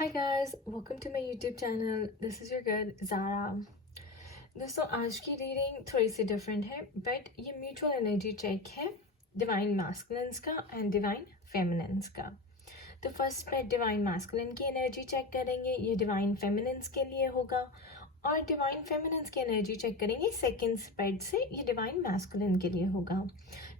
Hi guys, welcome to my YouTube channel. This is your girl Zara. दोस्तों आज की reading थोड़ी सी different है बट ये म्यूचुअल एनर्जी चेक है डिवाइन मास्कुलिन्स का एंड डिवाइन फेमिनिन्स का। तो फर्स्ट पे डिवाइन मास्कुलिन की एनर्जी चेक करेंगे, ये डिवाइन फेमिनिन्स के लिए होगा, और डिवाइन फेमिनिन्स की एनर्जी चेक करेंगे सेकंड स्प्रेड से, ये डिवाइन मैस्कुलिन के लिए होगा।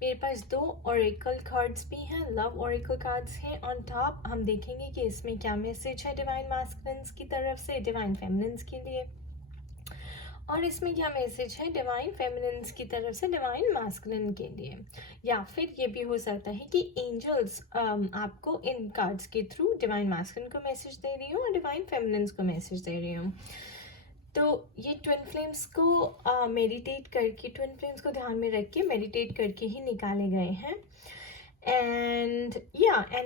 मेरे पास दो ऑरेकल कार्ड्स भी हैं, लव ऑरेकल कार्ड्स हैं ऑन टॉप। हम देखेंगे कि इसमें क्या मैसेज है डिवाइन मैस्कुलिन्स की तरफ से डिवाइन फेमिनिन्स के लिए, और इसमें क्या मैसेज है डिवाइन फेमिनिन्स की तरफ से डिवाइन मैस्कुलिन के लिए। या फिर ये भी हो सकता है कि एंजल्स आपको इन कार्ड्स के थ्रू डिवाइन मैस्कुलिन को मैसेज दे रही हूँ और डिवाइन फेमिनिन्स को मैसेज दे रही हूँ। तो ये ट्विन फ्लेम्स को मेडिटेट करके, ट्विन फ्लेम्स को ध्यान में रख के मेडिटेट करके ही निकाले गए हैं। एंड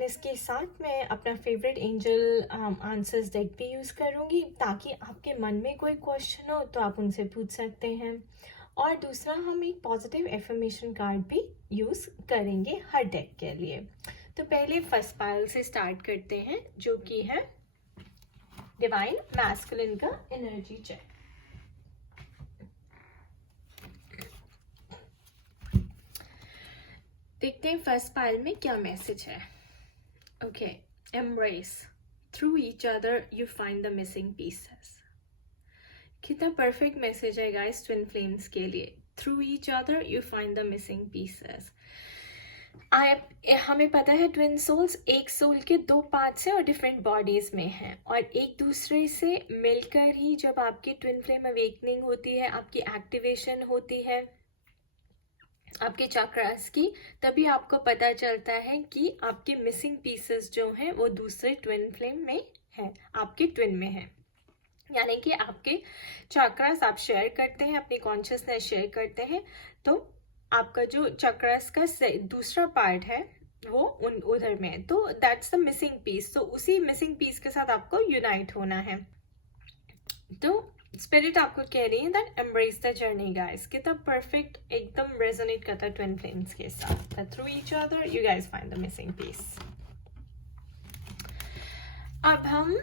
इसके साथ मैं अपना फेवरेट एंजल आंसर्स डेक भी यूज़ करूँगी ताकि आपके मन में कोई क्वेश्चन हो तो आप उनसे पूछ सकते हैं। और दूसरा हम एक पॉजिटिव एफर्मेशन कार्ड भी यूज़ करेंगे हर डेक के लिए। तो पहले फर्स्ट पाइल से स्टार्ट करते हैं जो कि है डिवाइन मैस्कुलिन का एनर्जी चेक। देखते हैं फर्स्ट पाइल में क्या मैसेज है। Okay, embrace through each other you find the missing pieces. कितना परफेक्ट मैसेज है गाइस ट्विन फ्लेम्स के लिए। Through each other you find the missing pieces. हमें पता है ट्विन सोल्स एक सोल के दो पार्ट्स हैं और डिफरेंट बॉडीज में हैं, और एक दूसरे से मिलकर ही जब आपकी ट्विन फ्लेम अवेकनिंग होती है, आपकी एक्टिवेशन होती है आपके चक्रास की, तभी आपको पता चलता है कि आपके मिसिंग पीसेस जो हैं वो दूसरे ट्विन फ्लेम में है, आपके ट्विन में है। यानी कि आपके चक्रास आप शेयर करते हैं, अपनी कॉन्शियसनेस शेयर करते हैं, तो आपका जो चक्रास का दूसरा पार्ट है वो उधर में है, तो दैट्स द मिसिंग पीस। तो उसी मिसिंग पीस के साथ आपको यूनाइट होना है। तो स्पिरिट आपको कह रही है that embrace the journey guys. कितना परफेक्ट, एकदम रेजोनेट करता है ट्विन फ्लेम्स के साथ। Through each other you guys find the missing piece. अब हम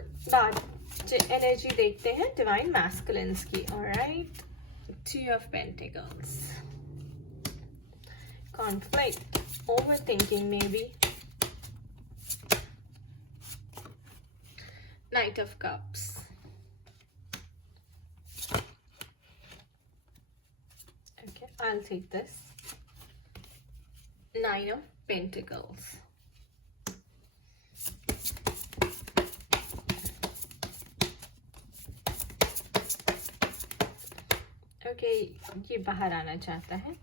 एनर्जी देखते हैं डिवाइन मैस्कुलिन्स की। Alright, two of pentacles, conflict, overthinking maybe, Knight of Cups, okay, I'll take this, Nine of Pentacles, okay, ये बाहर आना चाहता है,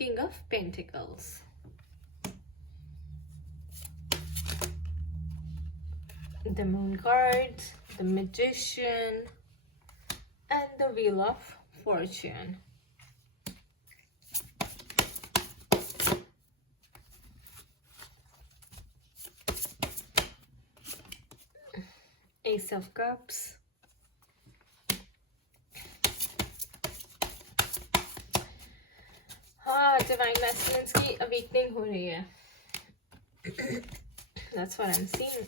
King of Pentacles, the Moon card, the Magician, and the Wheel of Fortune. Ace of Cups, divine masculines की awakening हो रही है। That's what I'm seeing.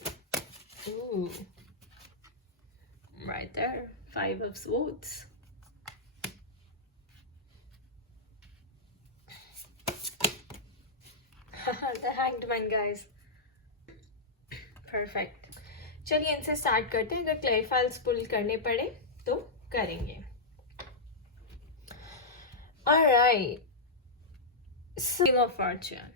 Ooh, right there, Five of Swords. The Hanged Man guys. Perfect. चलिए इनसे start करते हैं। अगर क्लैरिफाइल्स पुल करने पड़े तो करेंगे। Alright. Wheel of Fortune,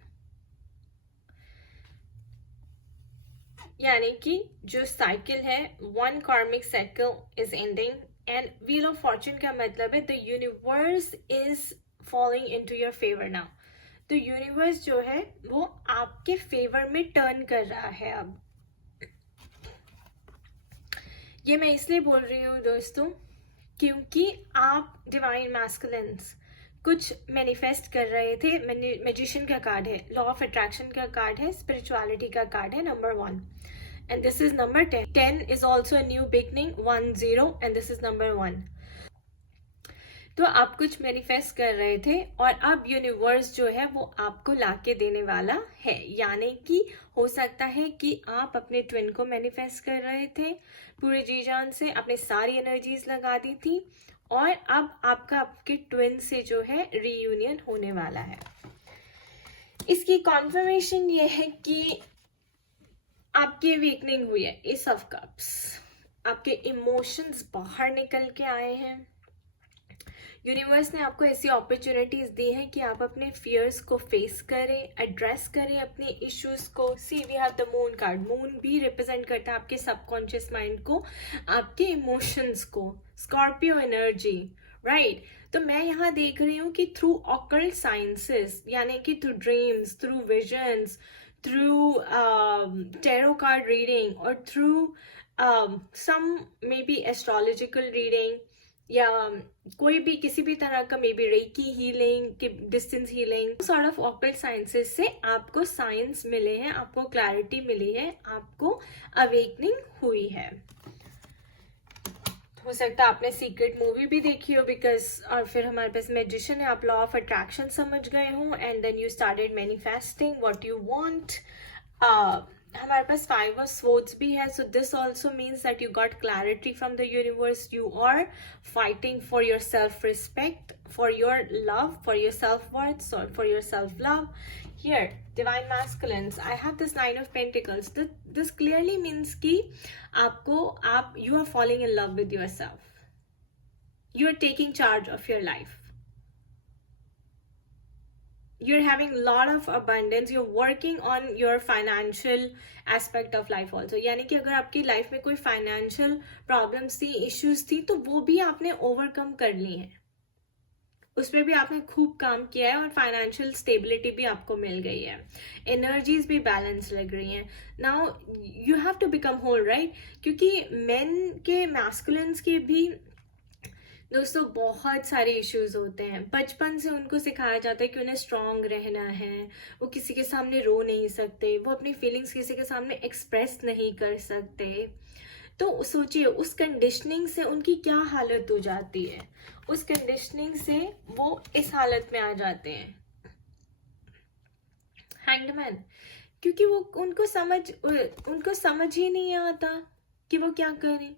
यानी कि जो साइकिल है, वन कार्मिक cycle is ending, and wheel of Fortune का मतलब है the universe is following into your favour now. तो यूनिवर्स जो है वो आपके फेवर में टर्न कर रहा है अब। ये मैं इसलिए बोल रही हूँ दोस्तों क्योंकि आप डिवाइन मैस्कुलिन्स कुछ मैनिफेस्ट कर रहे थे। मैजिशियन का कार्ड है, लॉ ऑफ अट्रैक्शन का कार्ड है, स्पिरिचुअलिटी का कार्ड है, number 1, and this is number 10. 10 is also a new beginning, 1 0, and this is number 1. तो आप कुछ मैनिफेस्ट कर रहे थे और अब यूनिवर्स जो है वो आपको लाके देने वाला है, यानी कि हो सकता है कि आप अपने ट्विन को मैनिफेस्ट कर रहे थे पूरे जी जान से, अपने सारी एनर्जीज लगा दी थी और अब आपका आपके ट्विन से जो है रीयूनियन होने वाला है। इसकी कॉन्फर्मेशन ये है कि आपकी अवेकनिंग हुई है, एस ऑफ कप्स, आपके इमोशंस बाहर निकल के आए हैं। यूनिवर्स ने आपको ऐसी अपॉर्चुनिटीज दी हैं कि आप अपने फियर्स को फेस करें, एड्रेस करें अपने इश्यूज को। See we have the moon card, moon भी रिप्रेजेंट करता है आपके सबकॉन्शियस माइंड को, आपके इमोशंस को, स्कॉर्पियो एनर्जी, राइट। तो मैं यहाँ देख रही हूँ कि थ्रू ऑकल्ट साइंसेस, यानी कि through dreams, through visions, through tarot card reading और through some maybe astrological reading या कोई भी किसी भी तरह का मे बी रेकी हीलिंग कि distance healing, sort of occult sciences से आपको साइंस मिले हैं, आपको क्लैरिटी मिली है, आपको अवेकनिंग हुई है। हो सकता है आपने सीक्रेट मूवी भी देखी हो बिकॉज, और फिर हमारे पास मैजिशियन है, आप लॉ ऑफ अट्रैक्शन समझ गए हो and then you started manifesting what you want. हमारे पास 5 of swords भी है, so this also means that you got clarity from the universe. You are fighting for your self-respect, for your love, for your self-worth, so for your self-love. Here, divine masculines, I have this 9 of pentacles. This clearly means कि you are falling in love with yourself. You are taking charge of your life. You're having a lot of abundance. You're working on your financial aspect of life also. यानी कि अगर आपकी life में कोई financial problems थी, issues थी, तो वो भी आपने ओवरकम कर ली है, उस पर भी आपने खूब काम किया है और फाइनेंशियल स्टेबिलिटी भी आपको मिल गई है, एनर्जीज भी बैलेंस लग रही हैं। Now you have to become whole, right, क्योंकि मेन के मैस्कुलिन्स के भी दोस्तों बहुत सारे इश्यूज होते हैं। बचपन से उनको सिखाया जाता है कि उन्हें स्ट्रांग रहना है, वो किसी के सामने रो नहीं सकते, वो अपनी फीलिंग्स किसी के सामने एक्सप्रेस नहीं कर सकते। तो सोचिए उस कंडीशनिंग से उनकी क्या हालत हो जाती है, उस कंडीशनिंग से वो इस हालत में आ जाते हैं। हैंगमैन, क्योंकि वो उनको समझ ही नहीं आता कि वो क्या करें।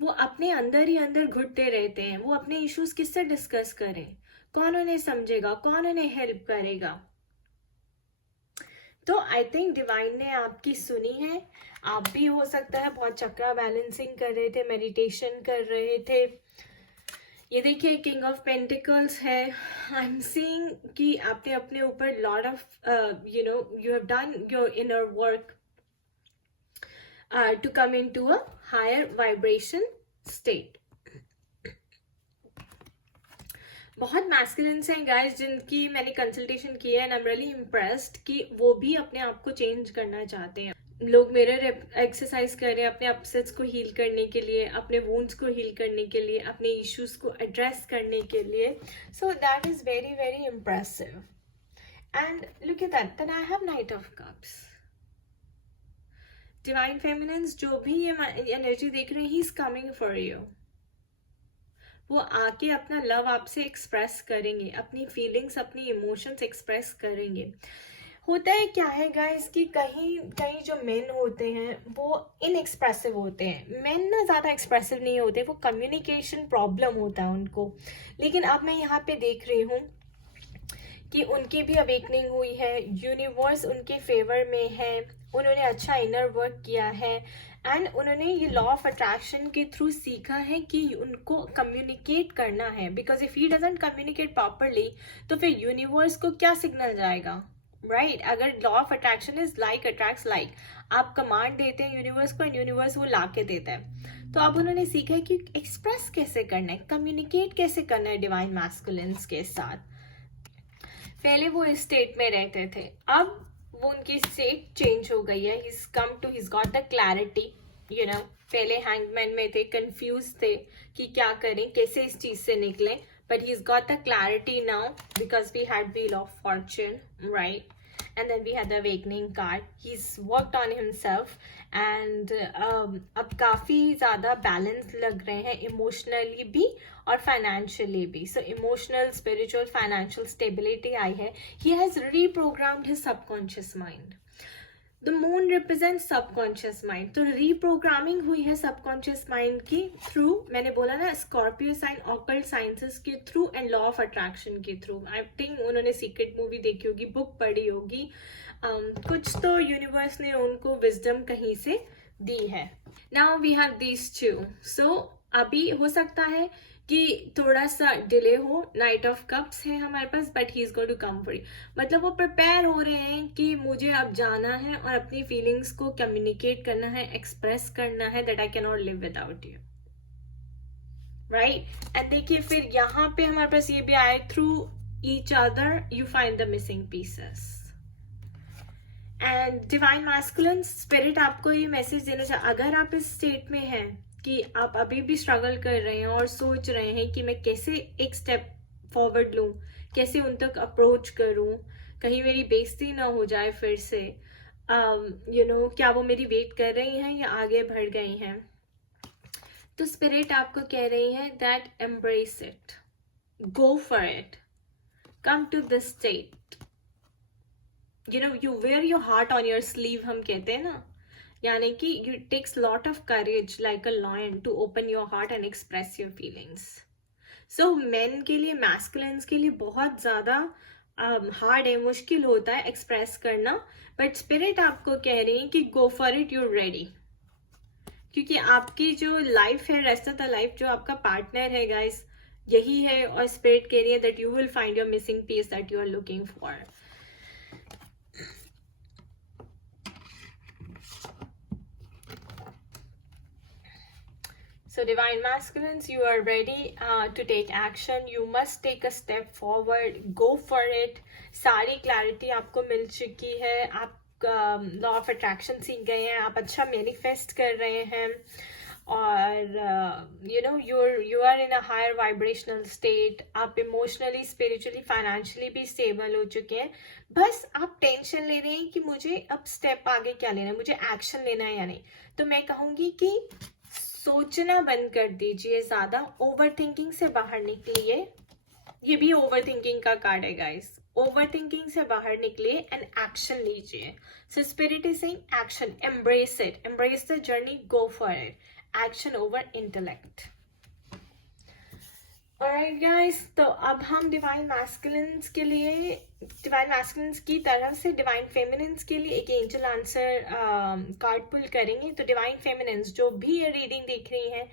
वो अपने अंदर ही अंदर घुटते रहते हैं। वो अपने इश्यूज किससे डिस्कस करें, कौन उन्हें समझेगा, कौन उन्हें हेल्प करेगा। तो आई थिंक डिवाइन ने आपकी सुनी है। आप भी हो सकता है बहुत चक्रा बैलेंसिंग कर रहे थे, मेडिटेशन कर रहे थे। ये देखिए किंग ऑफ पेंटिकल्स है। आई एम सीइंग कि आपने अपने ऊपर lot of you have done your inner work to come into a higher vibration state. बहुत मैस्कुलिन्स हैं गाइस जिनकी मैंने कंसल्टेशन की है and I am really impressed कि वो भी अपने आप को चेंज करना चाहते हैं। लोग मिरर एक्सरसाइज कर रहे हैं अपने अपसेट्स को हील करने के लिए, अपने वुंड्स को हील करने के लिए, अपने इश्यूज को एड्रेस करने के लिए। So that is very very impressive and look at that, then I have knight of cups. Divine feminines जो भी ये एनर्जी देख रहे हैं, he is coming for you. वो आके अपना लव आपसे एक्सप्रेस करेंगे, अपनी फीलिंग्स, अपनी इमोशंस एक्सप्रेस करेंगे। होता है क्या है गाइस कि कहीं कहीं जो मेन होते हैं वो इनएक्सप्रेसिव होते हैं। मेन ना ज़्यादा एक्सप्रेसिव नहीं होते, वो कम्युनिकेशन प्रॉब्लम होता है उनको। लेकिन अब मैं यहाँ पे देख रही हूँ कि उनकी भी अवेकनिंग हुई है, यूनिवर्स उनके फेवर में है, उन्होंने अच्छा इनर वर्क किया है एंड उन्होंने ये लॉ ऑफ अट्रैक्शन के थ्रू सीखा है कि उनको कम्युनिकेट करना है। Because if he doesn't communicate properly तो फिर यूनिवर्स को क्या सिग्नल जाएगा, राइट? अगर law of attraction is like attracts like, आप कमांड देते हैं यूनिवर्स को एंड यूनिवर्स वो ला के देता है। तो अब उन्होंने सीखा है कि एक्सप्रेस कैसे करना है, कम्युनिकेट कैसे करना है डिवाइन मैस्कुलिन्स के साथ। पहले वो इस स्टेट में रहते थे, अब वो उनकी स्टेट चेंज हो गई है। he's got the clarity, you know। पहले हैंगमैन में थे, कंफ्यूज थे कि क्या करें, कैसे इस चीज से निकलें, but he's got the clarity now because we had Wheel of Fortune, right? And then we had the Awakening card. He's worked on himself and अब काफ़ी ज़्यादा बैलेंस लग रहे हैं इमोशनली भी और फाइनेंशियली भी. So emotional, spiritual, financial stability आई है. He has reprogrammed his subconscious mind. The moon represent subconscious mind. तो रीप्रोग्रामिंग हुई है सबकॉन्शियस माइंड की थ्रू, मैंने बोला ना, स्कॉर्पियो साइन, ऑकल्ट साइंसेस के through and law of attraction के थ्रू. आई थिंक उन्होंने सीक्रेट मूवी देखी होगी, बुक पढ़ी होगी. कुछ तो यूनिवर्स ने उनको विजडम कहीं से दी है. Now we have these two. So अभी हो सकता है कि थोड़ा सा डिले हो. नाइट ऑफ कप्स है हमारे पास, but he is going to come for you. मतलब वो प्रिपेयर हो रहे हैं कि मुझे अब जाना है और अपनी फीलिंग्स को कम्युनिकेट करना है, एक्सप्रेस करना है, that I can not live without you. Right. And देखिए फिर यहाँ पे हमारे पास ये भी आए, through each other you find the missing pieces. And divine masculine spirit आपको ये मैसेज देना चाहिए, अगर आप इस स्टेट में हैं कि आप अभी भी स्ट्रगल कर रहे हैं और सोच रहे हैं कि मैं कैसे एक स्टेप फॉरवर्ड लूँ, कैसे उन तक अप्रोच करूँ, कहीं मेरी बेइज्जती ना हो जाए फिर से, क्या वो मेरी वेट कर रही हैं या आगे बढ़ गई हैं. तो स्पिरिट आपको कह रही है that embrace it, go for it, come to this state. you wear your heart on your sleeve, हम कहते हैं ना, यानी कि it takes lot of courage like a lion to open your heart and express your feelings. So men के लिए, masculines के लिए बहुत ज़्यादा हार्ड है, मुश्किल होता है एक्सप्रेस करना, बट स्पिरिट आपको कह रही है कि गो फॉर इट, यूर रेडी. क्योंकि आपकी जो लाइफ है, रेस्ट ऑफ द लाइफ, जो आपका पार्टनर है गाइस, यही है. और स्पिरिट कह रही है that you will find your missing piece that you are looking for. So divine masculines, you are ready to take action. You must take a step forward. Go for it. सारी clarity आपको मिल चुकी है. आप law of attraction सीख गए हैं. आप अच्छा मैनिफेस्ट कर रहे हैं. और you are in a higher vibrational state. आप इमोशनली, स्पिरिचुअली, फाइनेंशियली भी स्टेबल हो चुके हैं. बस आप टेंशन ले रहे हैं कि मुझे अब स्टेप आगे क्या लेना है, मुझे एक्शन लेना है या नहीं. तो मैं कहूँगी कि सोचना बंद कर दीजिए ज़्यादा, ओवर थिंकिंग से बाहर निकलिए. ये भी ओवर थिंकिंग का कार्ड है गाइस. ओवर थिंकिंग से बाहर निकलिए एंड एक्शन लीजिए. So spirit is saying action, embrace it, embrace the journey, go for it. Action over intellect. Alright guys, तो अब हम डिवाइन मैस्कुलिन्स के लिए, डिवाइन मैस्कुलिन्स की तरफ से डिवाइन फेमिनिन्स के लिए एक एंजल आंसर कार्ड पुल करेंगे. तो डिवाइन फेमिनिन्स जो भी ये रीडिंग देख रही हैं,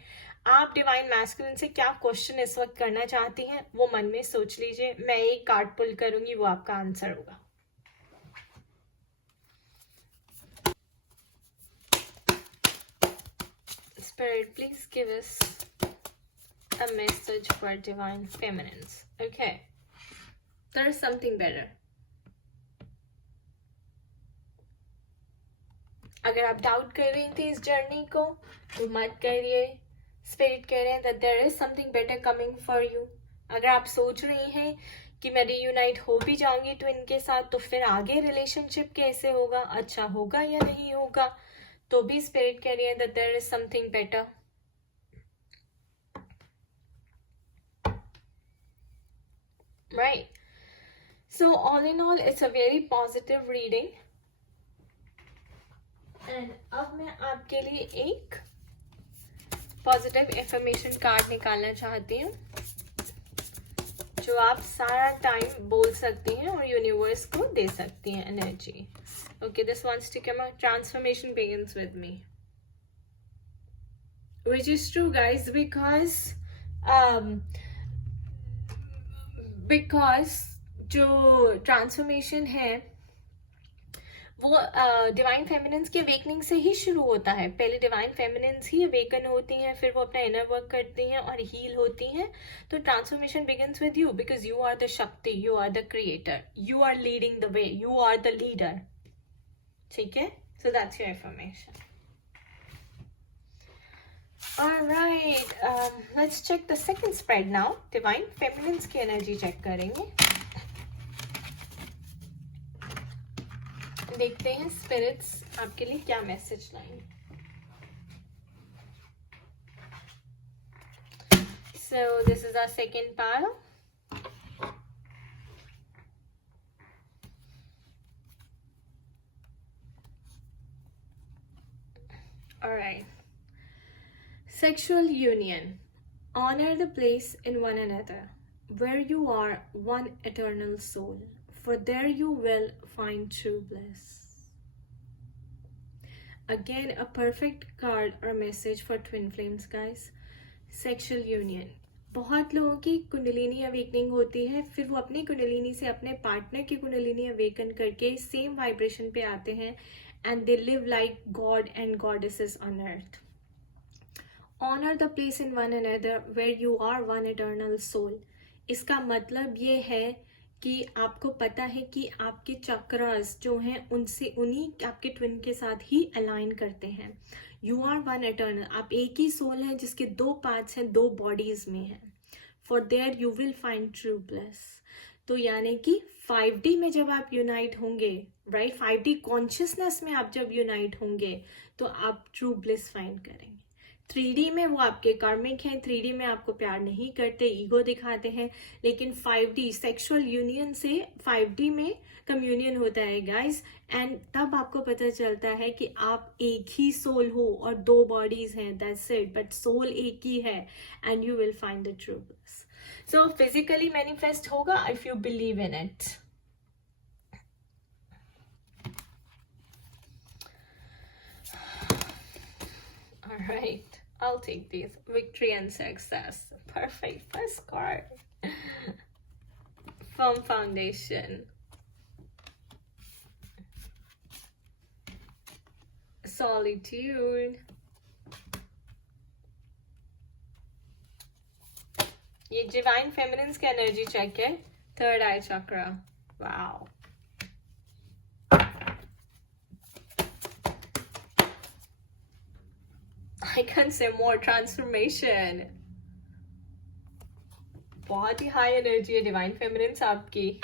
आप डिवाइन मैस्कुलिन से क्या क्वेश्चन इस वक्त करना चाहती हैं वो मन में सोच लीजिए. मैं एक कार्ड पुल करूंगी, वो आपका आंसर होगा. Spirit, please give us a message for divine feminines. Okay, there is something better. अगर आप डाउट कर रही थी इस जर्नी को तो मत करिए. स्पिरिट कह रहे हैं that there is something better coming for you. अगर आप सोच रही हैं कि मैं रीयूनाइट हो भी जाऊंगी तो इनके साथ, तो फिर आगे रिलेशनशिप कैसे होगा, अच्छा होगा या नहीं होगा, तो भी स्पिरिट कह रही है that there is something better. Right. So all in all, it's a very positive reading. And अब मैं आपके लिए एक पॉजिटिव एफर्मेशन कार्ड निकालना चाहती हूँ जो आप सारा टाइम बोल सकती हैं और यूनिवर्स को दे सकती हैं energy. Okay, this wants to come out. Transformation begins with me. Which is true, guys, because जो ट्रांसफॉर्मेशन है वो डिवाइन फेमिनिन्स के अवेकनिंग से ही शुरू होता है. पहले डिवाइन फेमिनिन्स ही अवेकन होती हैं, फिर वो अपना इनर वर्क करती हैं और हील होती हैं. तो transformation begins with you because you are the shakti, you are the creator, you are leading the way, you are the leader. ठीक है, so that's your information. Alright, let's check the second spread now. Divine Feminines की energy check करेंगे. देखते हैं spirits आपके लिए क्या message लाएंगे. So this is our second pile. Alright. Sexual union. Honor the place in one another, where you are one eternal soul, for there you will find true bliss. Again, a perfect card or message for twin flames, guys. Sexual union. बहुत लोगों की kundalini awakening होती है, फिर वो अपनी कुंडलिनी से अपने पार्टनर की कुंडलिनी अवेकन करके सेम वाइब्रेशन पे आते हैं and they live like God and goddesses on earth. Honor the place in one another where you are one eternal soul. इसका मतलब ये है कि आपको पता है कि आपके चक्रास जो हैं उनसे उन्हीं आपके ट्विन के साथ ही अलाइन करते हैं. You are one eternal. आप एक ही सोल हैं जिसके 2 पार्ट्स हैं, 2 बॉडीज में हैं. For their you will find true bliss. तो यानी कि 5D में जब आप यूनाइट होंगे, राइट, 5D कॉन्शियसनेस में आप जब यूनाइट होंगे तो आप ट्रू ब्लिस फाइंड करेंगे. 3D में वो आपके कार्मिक हैं, 3D में आपको प्यार नहीं करते, ईगो दिखाते हैं, लेकिन 5D सेक्सुअल यूनियन से 5D में कम्युनियन होता है गाइस. एंड तब आपको पता चलता है कि आप एक ही सोल हो और 2 बॉडीज हैं, दैट्स इट, बट सोल एक ही है and you will find the true bliss. So physically manifest होगा if you believe in it. All right, I'll take these. Victory and success. Perfect. First card. Firm foundation. Solitude. ये divine feminines का energy check है. Third eye chakra. Wow. I can't say more. Transformation. बहुत ही high energy है divine feminines आपकी.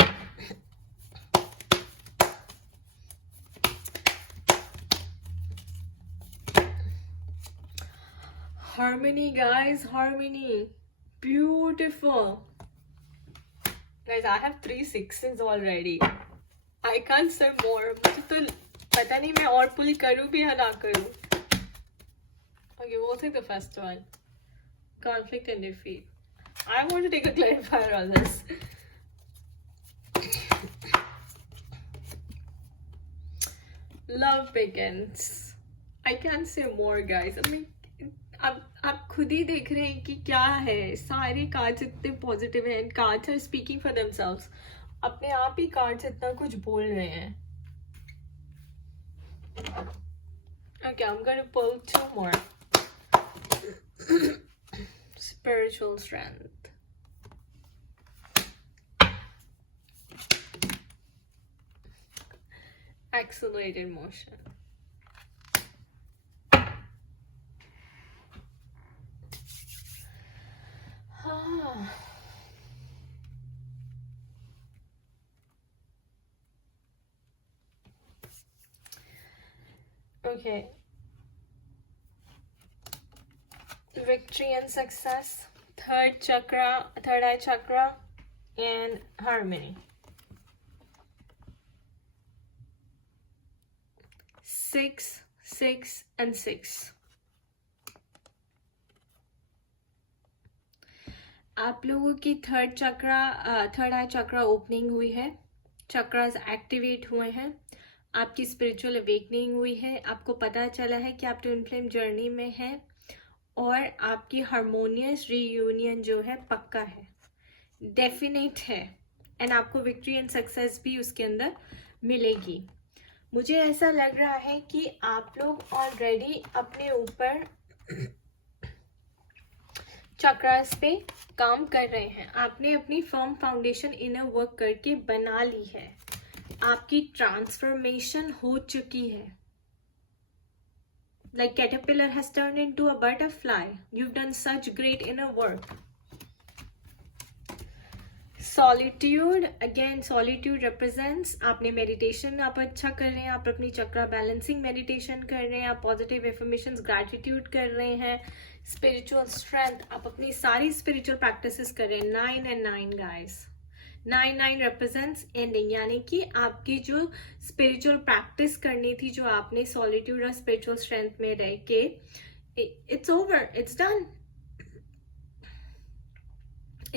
Harmony, guys. Harmony. Beautiful. Guys, I have 3 6s already. I can't say more. मुझे तो पता नहीं मैं और पुल करूँ भी या ना करूँ. Okay, we'll take the first one. Conflict and defeat. I want to take a clarifier on this. Love begins. I can't say more, guys. I mean, आप खुद ही देख रहे हैं कि क्या है. सारे कार्ड्स इतने पॉजिटिव हैं. Cards are speaking for themselves. अपने आप ही कार्ड्स इतना कुछ बोल रहे हैं. Okay, I'm gonna pull 2 more. Spiritual strength. Accelerated motion. Okay. Victory and success. Third eye chakra, and harmony. 6, 6, and 6. आप लोगों की थर्ड आई चक्रा ओपनिंग हुई है. चक्रास एक्टिवेट हुए हैं. आपकी स्पिरिचुअल अवेकनिंग हुई है. आपको पता चला है कि आप ट्विन फ्लेम जर्नी में हैं और आपकी हार्मोनियस रीयूनियन जो है पक्का है, डेफिनेट है. एंड आपको विक्ट्री एंड सक्सेस भी उसके अंदर मिलेगी. मुझे ऐसा लग रहा है कि आप लोग ऑलरेडी अपने ऊपर चक्रास पे काम कर रहे हैं. आपने अपनी फर्म फाउंडेशन इनर वर्क करके बना ली है. आपकी ट्रांसफॉर्मेशन हो चुकी है. Like caterpillar has turned into a butterfly. You've done such great inner work. Solitude, again solitude represents आपने मेडिटेशन आप अच्छा कर रहे हैं, आप अपनी चक्रा बैलेंसिंग मेडिटेशन कर रहे हैं, आप पॉजिटिव एफर्मेशंस ग्रैटिट्यूड कर रहे हैं, स्पिरिचुअल स्ट्रेंथ, आप अपनी सारी स्पिरिचुअल प्रैक्टिसेस कर रहे हैं. 9 and 9 गाइस. 9 रिप्रेजेंट्स एंडिंग, यानी कि आपकी जो स्पिरिचुअल प्रैक्टिस करनी थी, जो आपने सॉलिट्यूड और स्पिरिचुअल स्ट्रेंथ में रह के, it's over, it's done.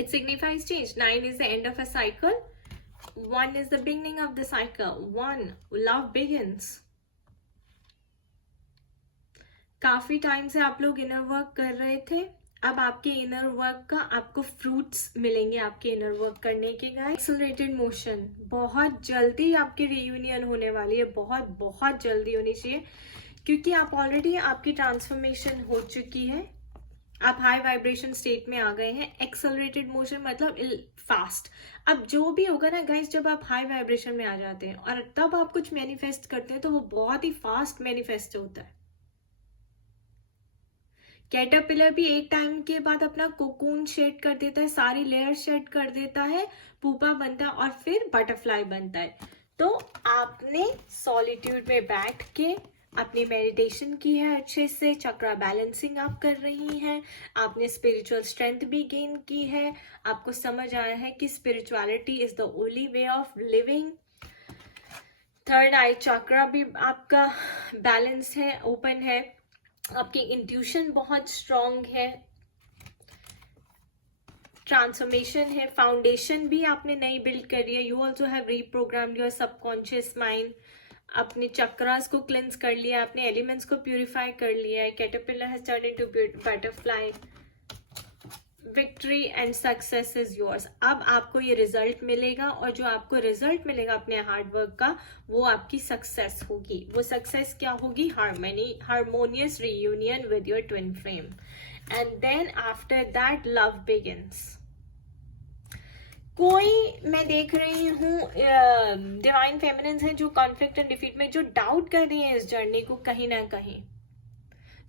It signifies change. 9 is the end of a cycle. 1 is the beginning of the cycle. 1, love begins. काफी टाइम से आप लोग इनर वर्क कर रहे थे. अब आपके इनर वर्क का आपको फ्रूट्स मिलेंगे आपके इनर वर्क करने के. गाइस, एक्सेलरेटेड मोशन, बहुत जल्दी आपकी रियूनियन होने वाली है. बहुत बहुत जल्दी होनी चाहिए, क्योंकि आप ऑलरेडी आपकी ट्रांसफॉर्मेशन हो चुकी है. आप हाई वाइब्रेशन स्टेट में आ गए हैं. एक्सेलरेटेड मोशन मतलब फास्ट. अब जो भी होगा ना गाइस, जब आप हाई वाइब्रेशन में आ जाते हैं और तब आप कुछ मैनिफेस्ट करते हैं, तो वो बहुत ही फास्ट मैनिफेस्ट होता है. कैटरपिलर भी एक टाइम के बाद अपना कोकून शेड कर देता है, सारी लेयर शेड कर देता है, पुपा बनता है और फिर बटरफ्लाई बनता है. तो आपने सॉलिट्यूड में बैठ के अपनी मेडिटेशन की है, अच्छे से चक्रा बैलेंसिंग आप कर रही हैं, आपने स्पिरिचुअल स्ट्रेंथ भी गेन की है, आपको समझ आया है कि spirituality is the only way of living. Third eye chakra भी आपका बैलेंस है, ओपन है, आपकी इंट्यूशन बहुत स्ट्रांग है, ट्रांसफॉर्मेशन है, फाउंडेशन भी आपने नई बिल्ड करी है. You also have reprogrammed your subconscious mind. अपने चक्रास को क्लेंस कर लिया, अपने एलिमेंट्स को प्यूरिफाई कर लिया है. Caterpillar has turned into butterfly. Victory and success is yours. अब आपको ये रिजल्ट मिलेगा, और जो आपको रिजल्ट मिलेगा अपने हार्डवर्क का, वो आपकी सक्सेस होगी. वो सक्सेस क्या होगी? Harmonious reunion with your twin flame. And then after that love begins. कोई मैं देख रही हूँ डिवाइन फेमिनिन्स हैं जो कॉन्फ्लिक्ट एंड डिफीट में, जो डाउट कर रही हैं इस जर्नी को कहीं ना कहीं,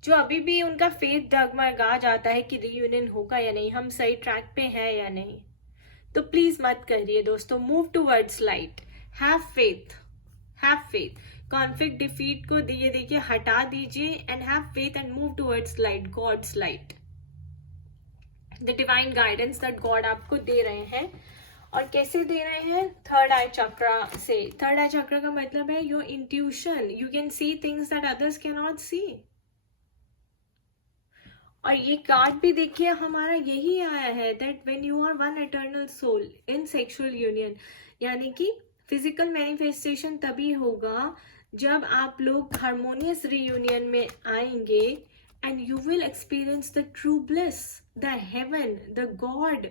जो अभी भी उनका फेथ डगमगा जाता है कि रियूनियन होगा या नहीं, हम सही ट्रैक पे हैं या नहीं. तो प्लीज मत करिए दोस्तों, move towards light, have faith, have faith. Conflict defeat को देखिए हटा दीजिए and have faith and move towards light, God's light, the divine guidance that God आपको दे रहे हैं. और कैसे दे रहे हैं? थर्ड आई चक्रा से. थर्ड आई चक्रा का मतलब है your intuition. You can see things that others can not see. और ये कार्ड भी देखिए हमारा यही आया है, that when you are one eternal soul in sexual union, यानी कि फिजिकल मैनिफेस्टेशन तभी होगा जब आप लोग हार्मोनियस रियूनियन में आएंगे, and you will experience the true bliss, the haven, the God,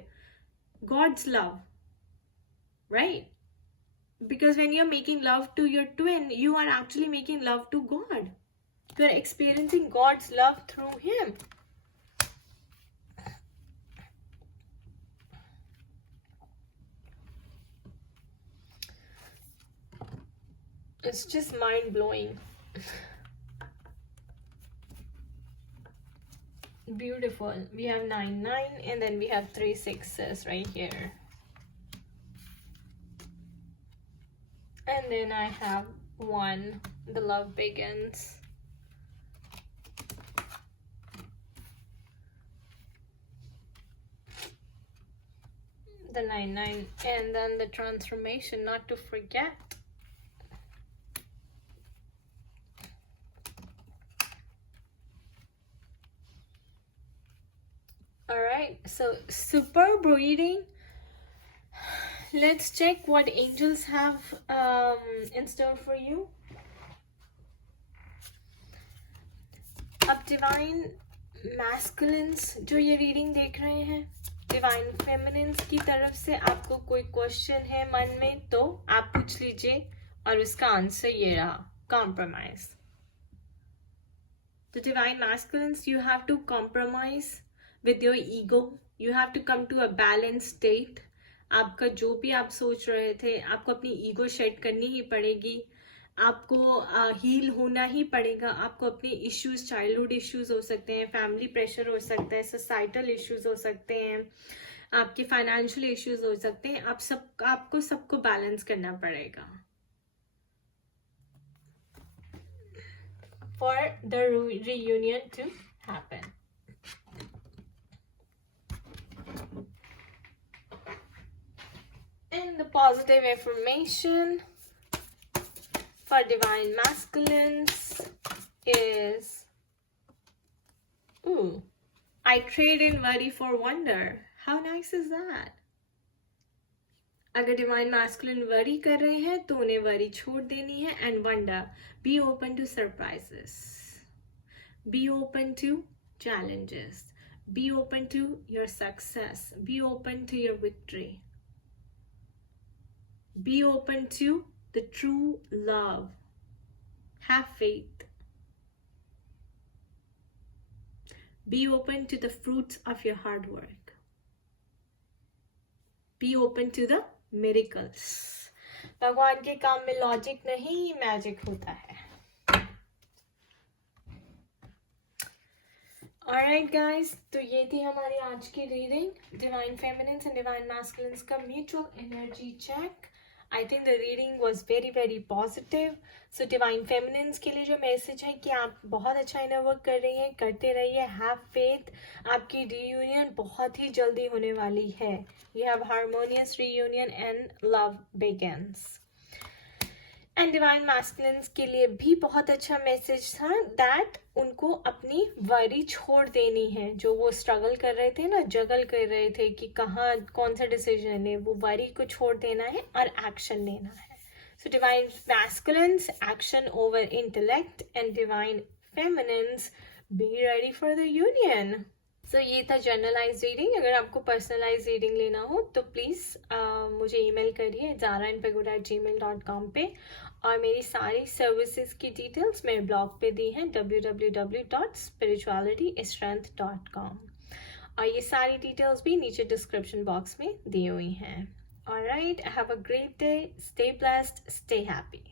God's love, right? Because when you're making love to your twin, you are actually making love to God. You are experiencing God's love through him. It's just mind-blowing. Beautiful. We have 9 and then we have 3 6s right here, and then I have 1, the love begins. The 9 and then the transformation, not to forget. Alright, so superb reading. Let's check what angels have in store for you. अब divine masculines जो ये reading देख रहे हैं, divine feminines की तरफ से आपको कोई क्वेश्चन है मन में तो आप पूछ लीजिए, और उसका आंसर ये रहा, compromise. The divine masculines, you have to compromise with your ego. You have to come to a balanced state. आपका जो भी आप सोच रहे थे, आपको अपनी ईगो शेड करनी ही पड़ेगी, आपको हील होना ही पड़ेगा. आपको अपने इश्यूज, चाइल्डहुड इश्यूज हो सकते हैं, फैमिली प्रेशर हो सकता है, सोसाइटल इश्यूज हो सकते हैं, आपके फाइनेंशियल इश्यूज हो सकते हैं, आपको सबको बैलेंस करना पड़ेगा for the reunion to happen. And the positive affirmation for divine masculines is, I trade in worry for wonder. How nice is that? अगर डिवाइन मैस्कुलिन वरी कर रहे हैं तो उन्हें वरी छोड़ देनी है. And wonder, be open to surprises, be open to challenges, be open to your success, be open to your victory, be open to the true love, have faith, be open to the fruits of your hard work, be open to the miracles. भगवान के काम में logic नहीं, magic होता है. Alright guys, तो ये थी हमारी आज की reading divine feminines and divine masculines का mutual energy check. I think the reading was very very positive. So divine feminines के लिए जो मैसेज है कि आप बहुत अच्छा इनर वर्क कर रही हैं, करते रहिए, हैव फेथ. आपकी रीयूनियन बहुत ही जल्दी होने वाली है. You have harmonious reunion and love begins. And divine masculines के लिए भी बहुत अच्छा मैसेज था दैट उनको अपनी वरी छोड़ देनी है. जो वो स्ट्रगल कर रहे थे ना, जगल कर रहे थे कि कहाँ कौन सा डिसीजन है, वो वरी को छोड़ देना है और एक्शन लेना है. So divine masculines, action over intellect, and divine feminines, be ready for the union. So ये था जनरलाइज रीडिंग. अगर आपको पर्सनलाइज रीडिंग लेना हो तो प्लीज़ मुझे ईमेल करिए zarainpagoda@gmail.com पे. और मेरी सारी सर्विसेज की डिटेल्स मेरे ब्लॉग पे दी हैं www.spiritualitystrength.com. और ये सारी डिटेल्स भी नीचे डिस्क्रिप्शन बॉक्स में दी हुई हैं. Alright, have a great day, stay blessed, stay happy.